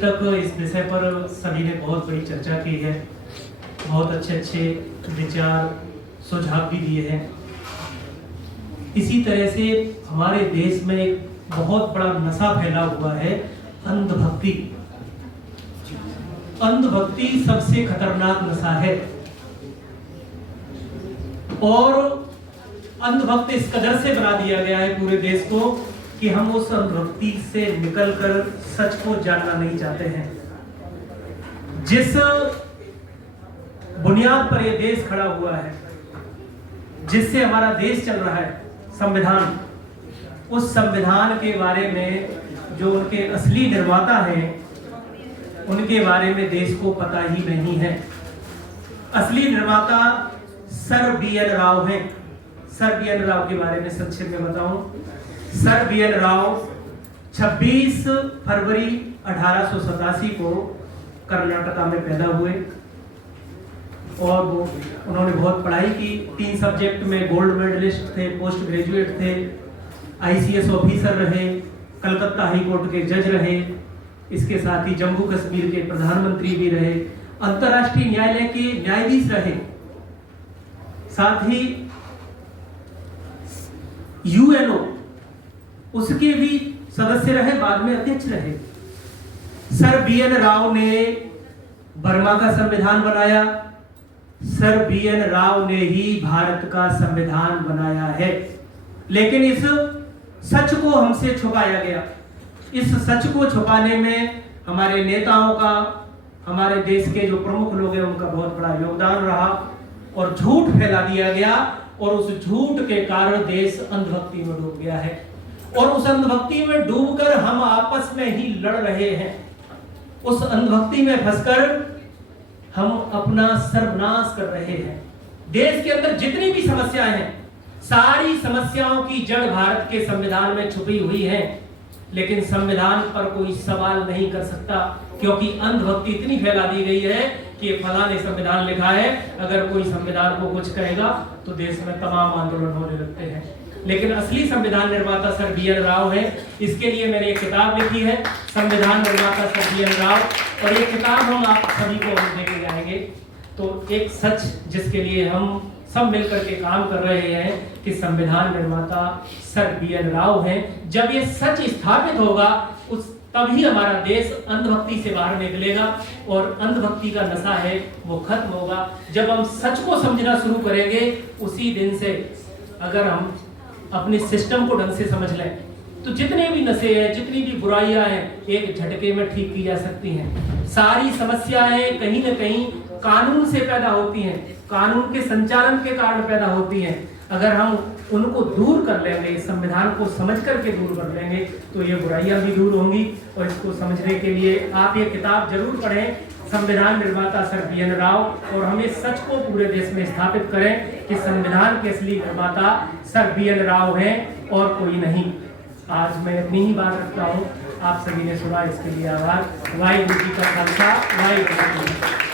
तक इस विषय पर सभी ने बहुत बड़ी चर्चा की है, बहुत अच्छे विचार सुझाव भी दिए हैं। इसी तरह से हमारे देश में एक बहुत बड़ा नशा फैला हुआ है, अंधभक्ति। अंधभक्ति सबसे खतरनाक नशा है और अंधभक्त इस कदर से बना दिया गया है पूरे देश को कि हम उस अंधभक्ति से निकलकर सच को जानना नहीं चाहते हैं। जिस बुनियाद पर यह देश खड़ा हुआ है, जिससे हमारा देश चल रहा है, संविधान, उस संविधान के बारे में जो उनके असली निर्माता हैं उनके बारे में देश को पता ही नहीं है। असली निर्माता सर बी.एन. राव हैं। Sir BN. राव के बारे में संक्षेप में बताऊं, सर बी.एन. राव 26 फरवरी 1887 को कर्नाटका में पैदा हुए और उन्होंने बहुत पढ़ाई की। 3 सब्जेक्ट में गोल्ड मेडलिस्ट थे, पोस्ट ग्रेजुएट थे, आईसीएस ऑफिसर रहे, कलकत्ता हाई कोर्ट के जज रहे, इसके साथ ही जम्मू कश्मीर के प्रधानमंत्री भी रहे, अंतर्राष्ट्रीय न्यायालय के न्यायाधीश रहे, साथ ही यूएनओ उसके भी सदस्य रहे, बाद में अध्यक्ष रहे। Sir BN. राव ने बर्मा का संविधान बनाया। Sir BN. राव ने ही भारत का संविधान बनाया है, लेकिन इस सच को हमसे छुपाया गया। इस सच को छुपाने में हमारे नेताओं का, हमारे देश के जो प्रमुख लोग हैं उनका बहुत बड़ा योगदान रहा और झूठ फैला दिया गया और उस झूठ के कारण देश अंधभक्ति में डूब गया है और उस अंधभक्ति में डूबकर हम आपस में ही लड़ रहे हैं। उस अंधभक्ति में फंसकर हम अपना सर्वनाश कर रहे हैं। देश के अंदर जितनी भी समस्याएं हैं, सारी समस्याओं की जड़ भारत के संविधान में छुपी हुई है, लेकिन संविधान पर कोई सवाल नहीं कर सकता क्योंकि अंधभक्ति इतनी फैला दी गई है कि फला ने संविधान लिखा है, अगर कोई संविधान को कुछ कहेगा तो देश में तमाम आंदोलन होने लगते हैं। लेकिन असली संविधान निर्माता सर बी.एन. राव है। इसके लिए मैंने एक किताब लिखी है, संविधान निर्माता सर बी.एन. राव, और ये किताब हम आप सभी को देके जाएंगे। तो एक सच जिसके लिए हम सब मिलकर के काम कर रहे हैं कि संविधान निर्माता सर बी.एन. राव हैं। जब ये सच स्थापित होगा तभी हमारा देश अंधभक्ति से बाहर निकलेगा और अंधभक्ति का नशा है वो खत्म होगा। जब हम सच को समझना शुरू करेंगे, उसी दिन से अगर हम अपने सिस्टम को ढंग से समझ लें तो जितने भी नशे हैं, जितनी भी बुराइयां हैं, एक झटके में ठीक की जा सकती हैं। सारी समस्याएं कहीं न कहीं कानून से पैदा होती हैं, कानून के संचालन के कारण पैदा होती हैं। अगर हम उनको दूर कर लेंगे, संविधान को समझ करके दूर कर लेंगे तो ये बुराइयां भी दूर होंगी। और इसको समझने के लिए आप ये किताब जरूर पढ़ें, संविधान निर्माता सर बी.एन. राव, और हम इस सच को पूरे देश में स्थापित करें कि संविधान के असली निर्माता सर बी.एन. राव हैं और कोई नहीं। आज मैं अपनी ही बात रखता हूँ। आप सभी ने सुना, इसके लिए आभार। वाहिगुरू जी का खालसा, वाहिगुरू जी की फतेह।